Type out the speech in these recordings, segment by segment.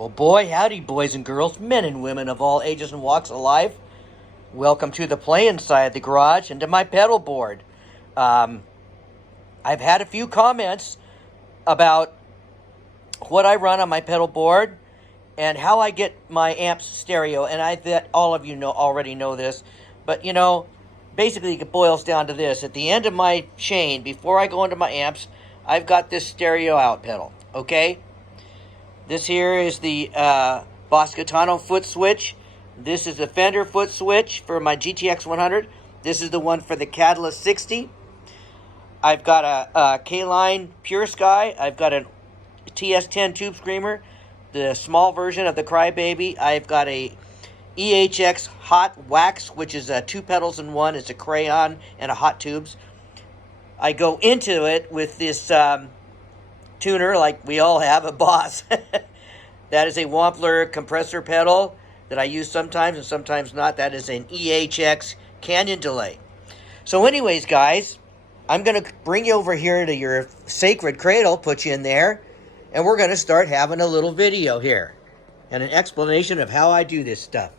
Well, boy, howdy, boys and girls, men and women of all ages and walks of life. Welcome to the playing side of the garage and to my pedal board. I've had a few comments about what I run on my pedal board and how I get my amps stereo. And I bet all of you already know this, but basically it boils down to this. At the end of my chain, before I go into my amps, I've got this stereo out pedal, okay? This here is the Boss Gaetano foot switch. This is the Fender foot switch for my GTX 100. This is the one for the Catalyst 60. I've got a K-Line Pure Sky. I've got a TS10 Tube Screamer, the small version of the Crybaby. I've got a EHX Hot Wax, which is two pedals in one. It's a crayon and a hot tubes. I go into it with this tuner, like we all have, a Boss. That is a Wampler compressor pedal that I use sometimes and sometimes not. That is an EHX Canyon delay. So anyways, guys, I'm going to bring you over here to your sacred cradle, put you in there, and we're going to start having a little video here and an explanation of how I do this stuff.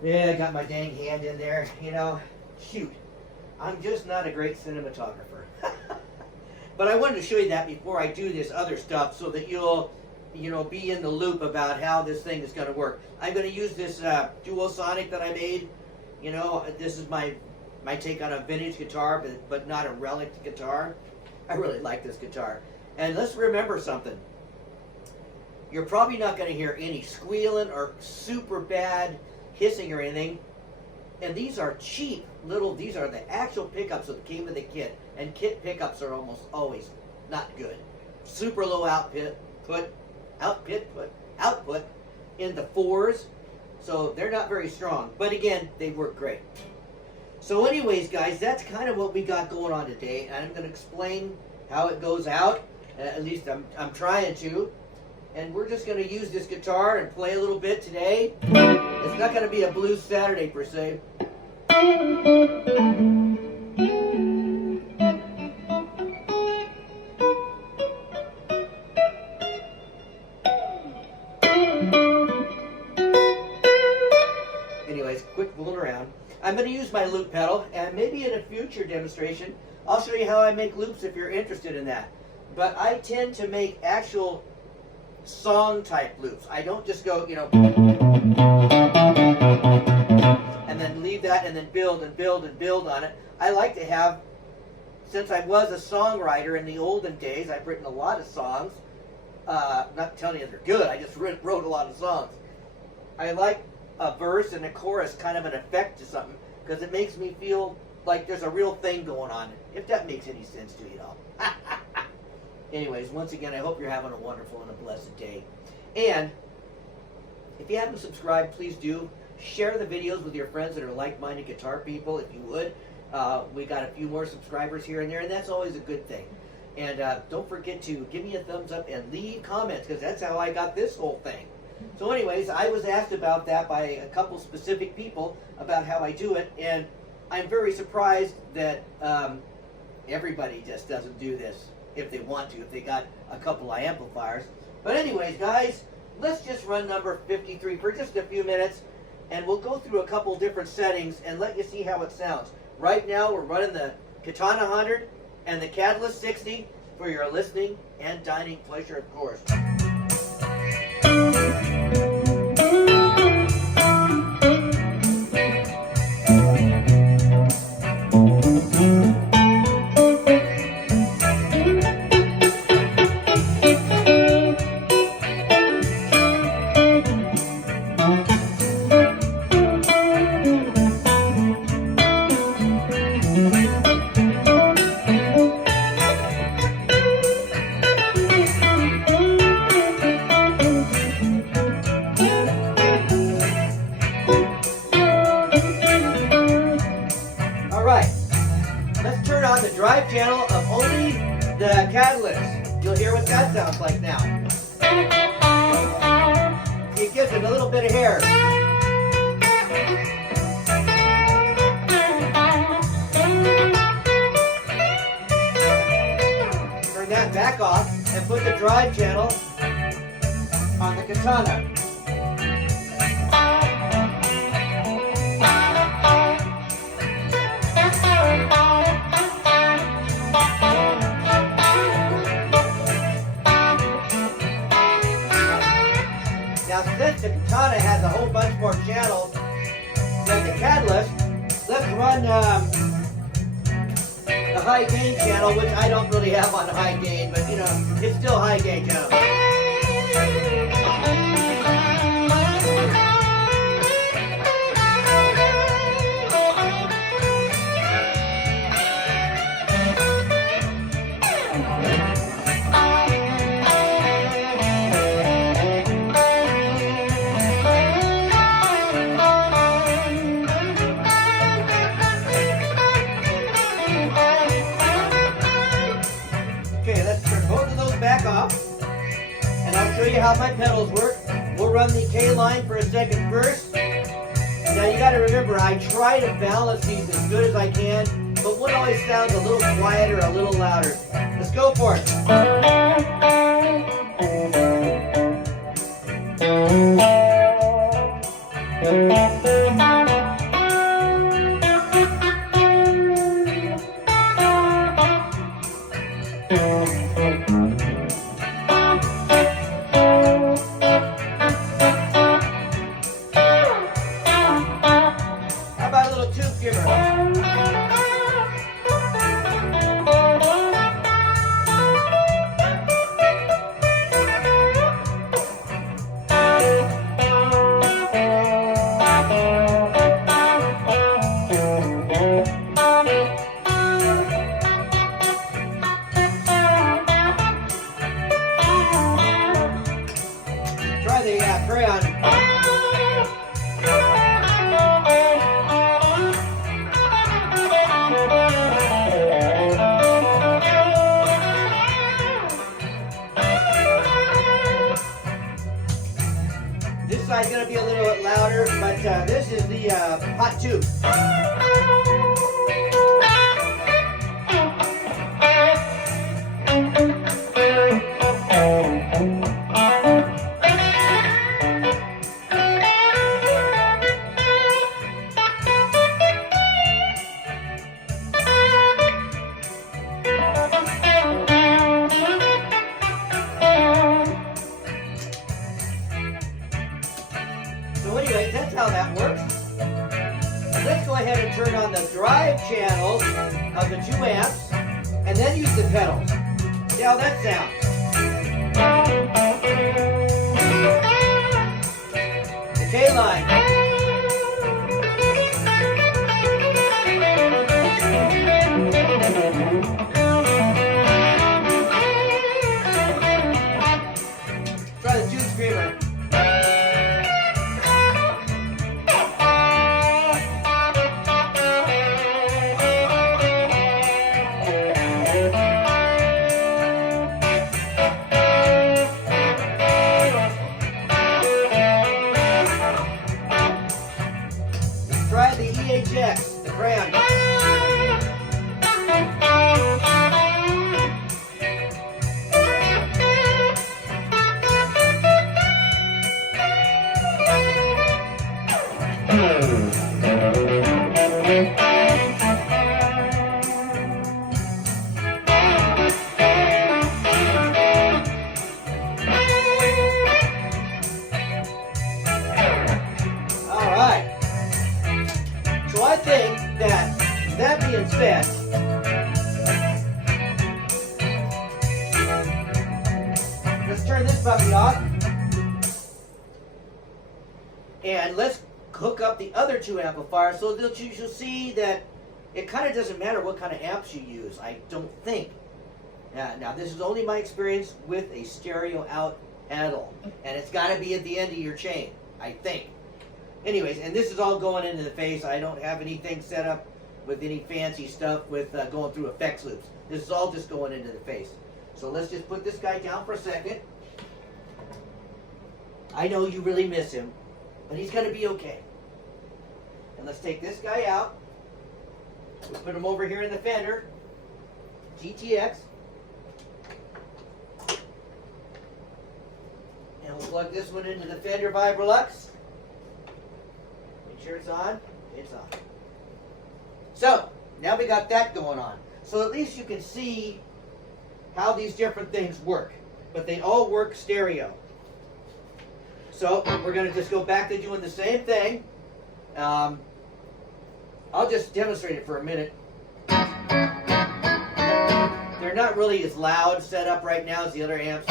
Yeah, I got my dang hand in there, shoot. I'm just not a great cinematographer. But I wanted to show you that before I do this other stuff so that you'll, be in the loop about how this thing is going to work. I'm going to use this Duosonic that I made. This is my take on a vintage guitar, but not a relic guitar. I really like this guitar. And let's remember something. You're probably not going to hear any squealing or super bad hissing or anything. And these are cheap these are the actual pickups that came with the kit. And kit pickups are almost always not good. Super low output in the 4s. So they're not very strong. But again, they work great. So anyways, guys, that's kind of what we got going on today. And I'm going to explain how it goes out. At least I'm trying to. And we're just going to use this guitar and play a little bit today. It's not going to be a blues Saturday per se. Anyways, quick fooling around. I'm going to use my loop pedal, and maybe in a future demonstration, I'll show you how I make loops if you're interested in that. But I tend to make actual song type loops. I don't just go, and then leave that and then build and build and build on it. I like to have, since I was a songwriter in the olden days, I've written a lot of songs. Not telling you they're good, I just wrote a lot of songs. I like a verse and a chorus, kind of an effect to something, because it makes me feel like there's a real thing going on, if that makes any sense to you all. Anyways, once again, I hope you're having a wonderful and a blessed day. And if you haven't subscribed, please do. Share the videos with your friends that are like-minded guitar people, if you would. We got a few more subscribers here and there, and that's always a good thing. And don't forget to give me a thumbs up and leave comments, because that's how I got this whole thing. So anyways, I was asked about that by a couple specific people about how I do it, and I'm very surprised that everybody just doesn't do this. If they want to, if they got a couple of amplifiers. But anyways, guys, let's just run number 53 for just a few minutes, and we'll go through a couple different settings and let you see how it sounds. Right now, we're running the Katana 100 and the Catalyst 60 for your listening and dining pleasure, of course. The drive channel of only the Catalyst. You'll hear what that sounds like now. It gives it a little bit of hair. back off and put the drive channel on the Katana. Now, since the Katana has a whole bunch more channels than the Catalyst, let's run the high gain channel, which I don't really have on high gain, but you know, it's still high gain channel. Okay, let's turn both of those back off, and I'll show you how my pedals work. We'll run the K line for a second first. Now you got to remember, I try to balance these as good as I can, but one always sounds a little quieter, a little louder. Let's go for it. How about a little tube giver? Try the crayon. This side's going to be a little bit louder, but this is the hot tube. So anyway, that's how that works. Let's go ahead and turn on the drive channels of the 2 amps and then use the pedals. See how that sounds. The K line. Try the tube screamer. Try the EHX, the crayon. All right. So I think that being said, let's turn this puppy off. And let's hook up the other 2 amplifiers so that you'll see that it kind of doesn't matter what kind of amps you use, I don't think. Now this is only my experience with a stereo out pedal, and it's got to be at the end of your chain, I think. Anyways, and this is all going into the face. I don't have anything set up with any fancy stuff with going through effects loops. This is all just going into the face. So let's just put this guy down for a second. I know you really miss him, but he's going to be okay. And let's take this guy out. We'll put him over here in the Fender GTX. we'll plug this one into the Fender Vibrolux. Make sure it's on. It's on. So, now we got that going on. So at least you can see how these different things work. But they all work stereo. So, we're going to just go back to doing the same thing. I'll just demonstrate it for a minute. They're not really as loud set up right now as the other amps.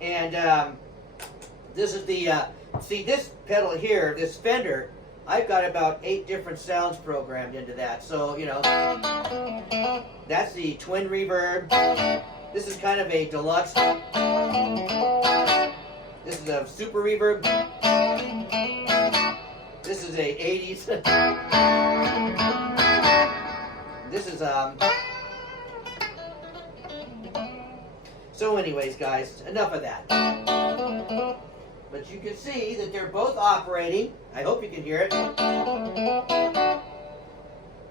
And this is the, see this pedal here, this Fender, I've got about 8 different sounds programmed into that. So, you know, that's the twin reverb. This is kind of a deluxe. This is a super reverb. This is a 80s. This is So anyways, guys, enough of that. But you can see that they're both operating. I hope you can hear it.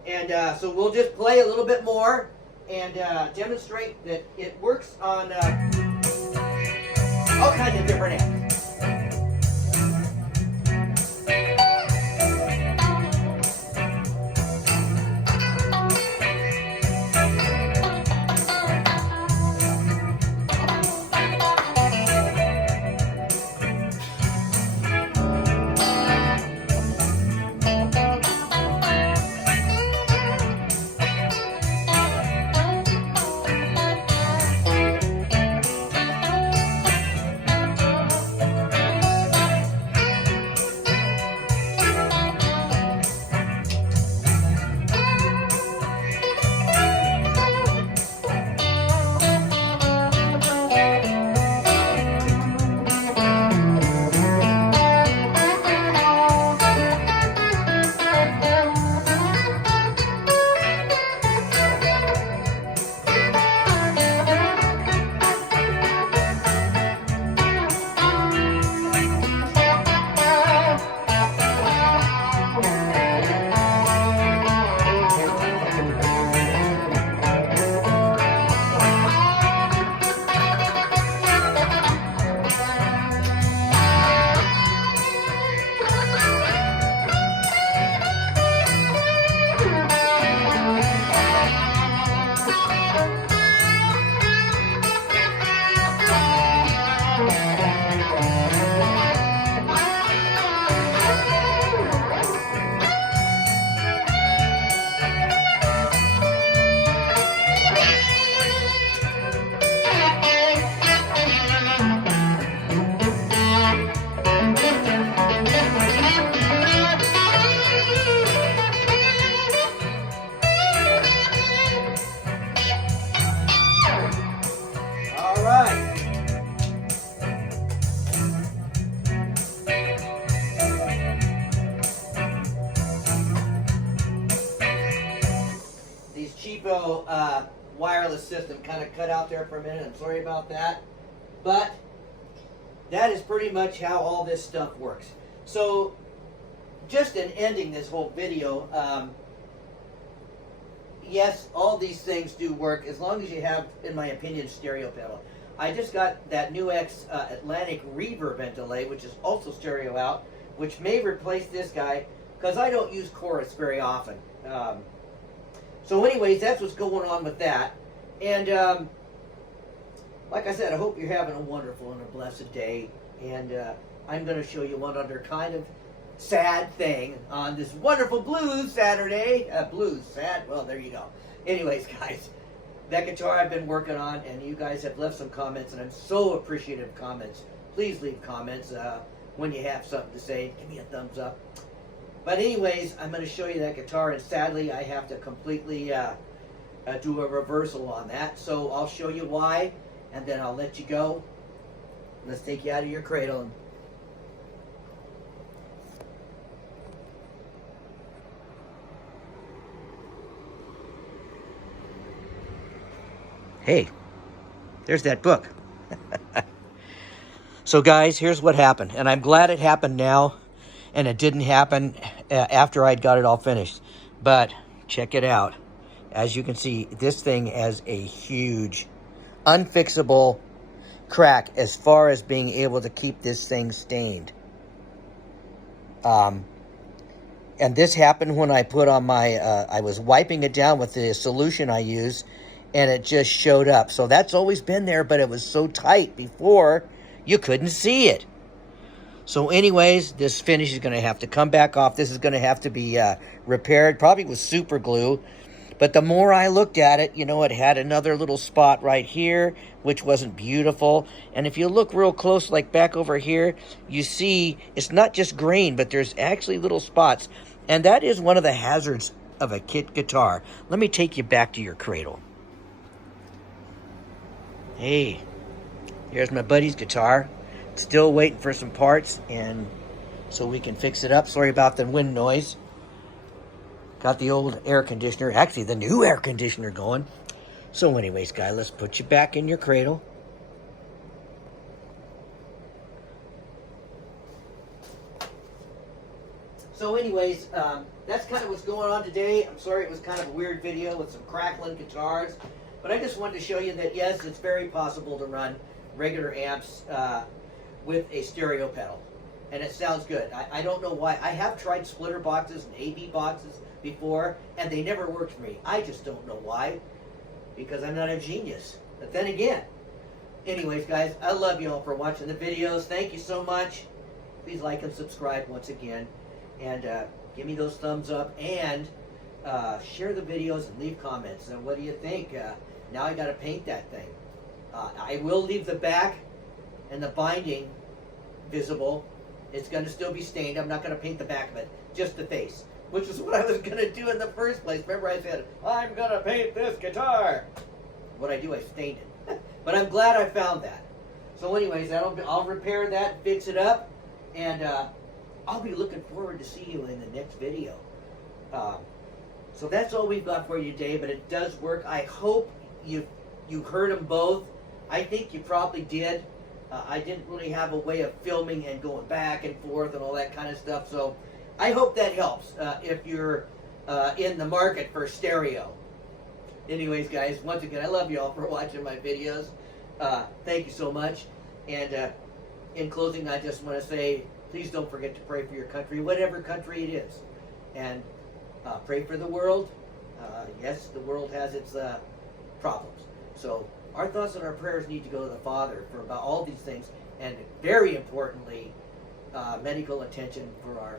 And so we'll just play a little bit more and demonstrate that it works on all kinds of different amps. Wireless system kind of cut out there for a minute. I'm sorry about that. But that is pretty much how all this stuff works. So just in ending this whole video, yes, all these things do work as long as you have, in my opinion, stereo pedal. I just got that NUX Atlantic Reverb and Delay, which is also stereo out, which may replace this guy because I don't use chorus very often. So anyways, that's what's going on with that. And like I said, I hope you're having a wonderful and a blessed day. And I'm going to show you one other kind of sad thing on this wonderful blues Saturday. Blues, sad? Well, there you go. Anyways, guys, that guitar I've been working on, and you guys have left some comments, and I'm so appreciative of comments. Please leave comments when you have something to say. Give me a thumbs up. But anyways, I'm going to show you that guitar, and sadly I have to completely do a reversal on that. So I'll show you why, and then I'll let you go. Let's take you out of your cradle. Hey, there's that book. So guys, here's what happened, and I'm glad it happened now. And it didn't happen after I'd got it all finished. But check it out. As you can see, this thing has a huge, unfixable crack as far as being able to keep this thing stained. And this happened when I put on my, I was wiping it down with the solution I use, and it just showed up. So that's always been there, but it was so tight before you couldn't see it. So anyways, this finish is going to have to come back off. This is going to have to be repaired, probably with super glue. But the more I looked at it, you know, it had another little spot right here, which wasn't beautiful. And if you look real close, like back over here, you see it's not just grain, but there's actually little spots. And that is one of the hazards of a kit guitar. Let me take you back to your cradle. Hey, here's my buddy's guitar. Still waiting for some parts, and so we can fix it up. Sorry about the wind noise. Got the old air conditioner, actually the new air conditioner going. So anyways, guys, let's put you back in your cradle. So anyways, that's kind of what's going on today. I'm sorry it was kind of a weird video with some crackling guitars. But I just wanted to show you that, yes, it's very possible to run regular amps with a stereo pedal. And it sounds good. I don't know why. I have tried splitter boxes and AB boxes before, and they never worked for me. I just don't know why, because I'm not a genius. But then again, anyways, guys, I love you all for watching the videos. Thank you so much. Please like and subscribe once again. And give me those thumbs up, and share the videos and leave comments. And what do you think? Now I got to paint that thing. I will leave the back and the binding visible. It's going to still be stained. I'm not going to paint the back of it, just the face, which is what I was going to do in the first place. Remember I said, I'm going to paint this guitar. What I do, I stained it. But I'm glad I found that. So anyways, I'll repair that, fix it up, and I'll be looking forward to see you in the next video. So that's all we've got for you today, but it does work. I hope you heard them both. I think you probably did. I didn't really have a way of filming and going back and forth and all that kind of stuff, so I hope that helps if you're in the market for stereo. Anyways, guys, once again, I love you all for watching my videos. Thank you so much. And in closing, I just want to say, please don't forget to pray for your country, whatever country it is. And pray for the world. Yes, the world has its problems. So our thoughts and our prayers need to go to the Father for about all these things, and very importantly, medical attention for our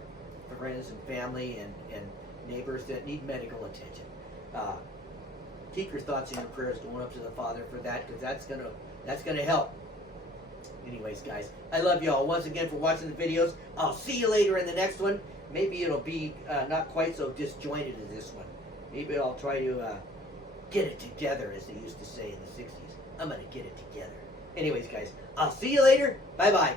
friends and family and neighbors that need medical attention. Keep your thoughts and your prayers going up to the Father for that, because that's gonna help. Anyways, guys, I love y'all once again for watching the videos. I'll see you later in the next one. Maybe it'll be not quite so disjointed as this one. Maybe I'll try to get it together, as they used to say in the 60s. I'm going to get it together. Anyways, guys, I'll see you later. Bye-bye.